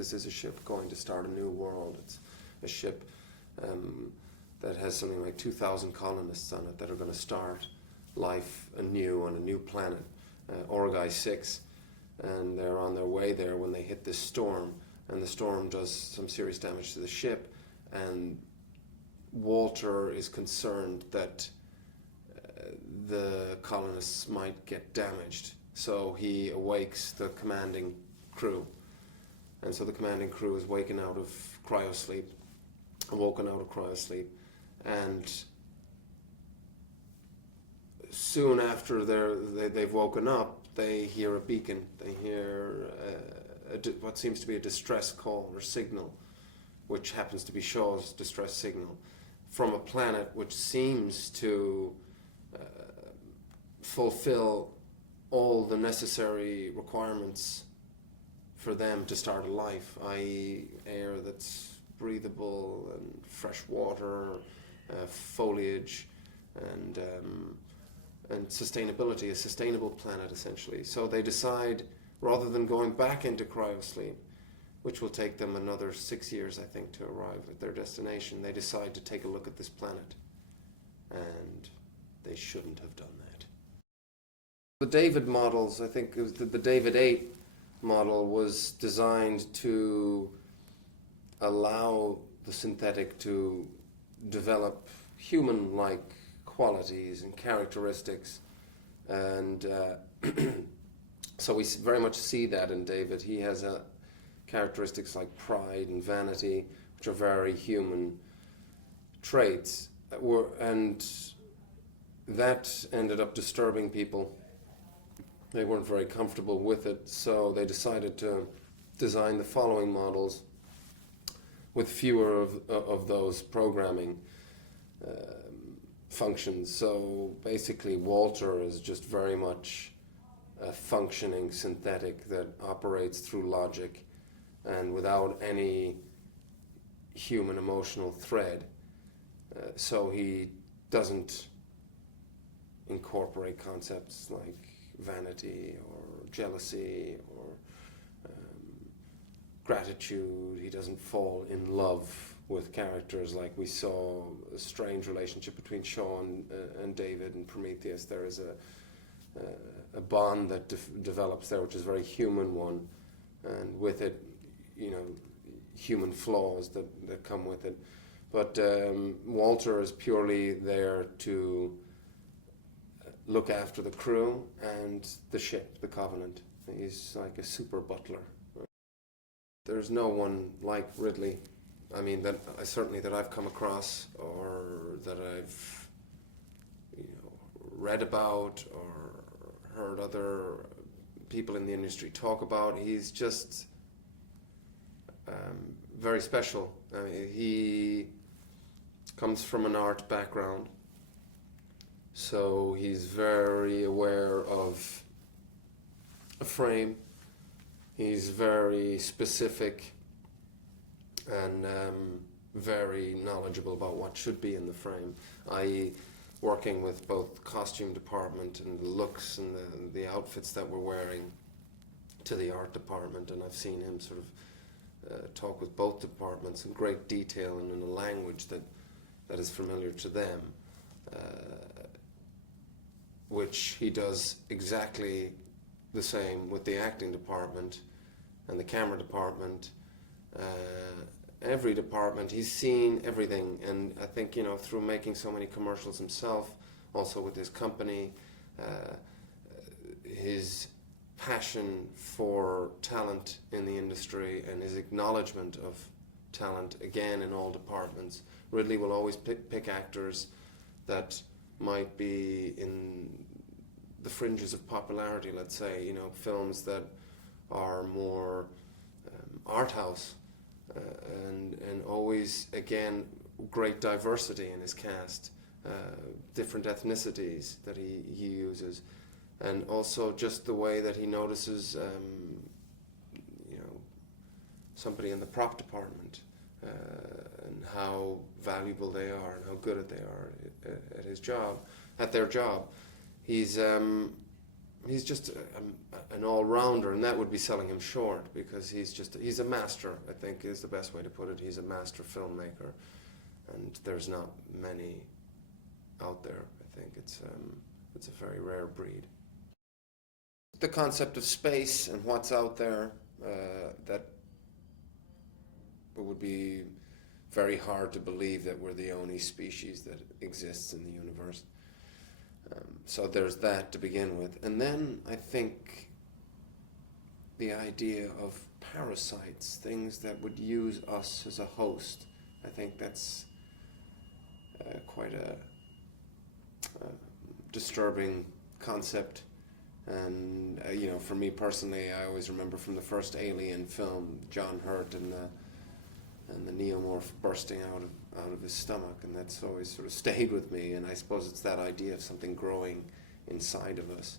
this is a ship going to start a new world. It's a ship that has something like 2,000 colonists on it that are going to start life anew on a new planet, Orgai 6, and they're on their way there when they hit this storm, and the storm does some serious damage to the ship, and Walter is concerned that the colonists might get damaged, so he awakes the commanding crew, and so the commanding crew is woken out of cryosleep, and soon after they've woken up, they hear a beacon. They hear what seems to be a distress call or signal, which happens to be Shaw's distress signal, from a planet which seems to fulfill all the necessary requirements for them to start a life, i.e. air that's breathable and fresh water, foliage, and sustainability, a sustainable planet essentially. So they decide, rather than going back into cryosleep, which will take them another 6 years, I think, to arrive at their destination, they decide to take a look at this planet. And they shouldn't have done that. The David models, I think it was the David 8 model was designed to allow the synthetic to develop human-like qualities and characteristics, and so we very much see that in David. He has characteristics like pride and vanity, which are very human traits, and that ended up disturbing people. They weren't very comfortable with it, so they decided to design the following models with fewer of those programming functions. So basically Walter is just very much a functioning synthetic that operates through logic and without any human emotional thread. So he doesn't incorporate concepts like vanity or jealousy or gratitude. He doesn't fall in love with characters like we saw a strange relationship between Sean and David and Prometheus. There is a bond that develops there, which is a very human one, and with it, human flaws that come with it. But Walter is purely there to look after the crew and the ship, the Covenant. He's like a super butler. There's no one like Ridley. I mean, that I've come across or that I've read about or heard other people in the industry talk about. He's just very special. I mean, he comes from an art background, so he's very aware of a frame. He's very specific and very knowledgeable about what should be in the frame, i.e. working with both costume department and the looks and the outfits that we're wearing to the art department. And I've seen him sort of talk with both departments in great detail and in a language that is familiar to them, which he does exactly the same with the acting department and the camera department. Every department, he's seen everything, and I think through making so many commercials himself, also with his company, his passion for talent in the industry and his acknowledgement of talent, again, in all departments. Ridley will always pick actors that might be in the fringes of popularity, let's say, films that are more art house, and always, again, great diversity in his cast, different ethnicities that he uses, and also just the way that he notices somebody in the prop department and how valuable they are and how good they are at their job. He's he's just an all-rounder, and that would be selling him short, because he's a master, I think is the best way to put it. He's a master filmmaker, and there's not many out there. I think it's a very rare breed. The concept of space and what's out there, that it would be very hard to believe that we're the only species that exists in the universe. So there's that to begin with. And then I think the idea of parasites, things that would use us as a host, I think that's quite a disturbing concept. And for me personally, I always remember from the first Alien film, John Hurt and the neomorph bursting out of his stomach, and that's always sort of stayed with me. And I suppose it's that idea of something growing inside of us.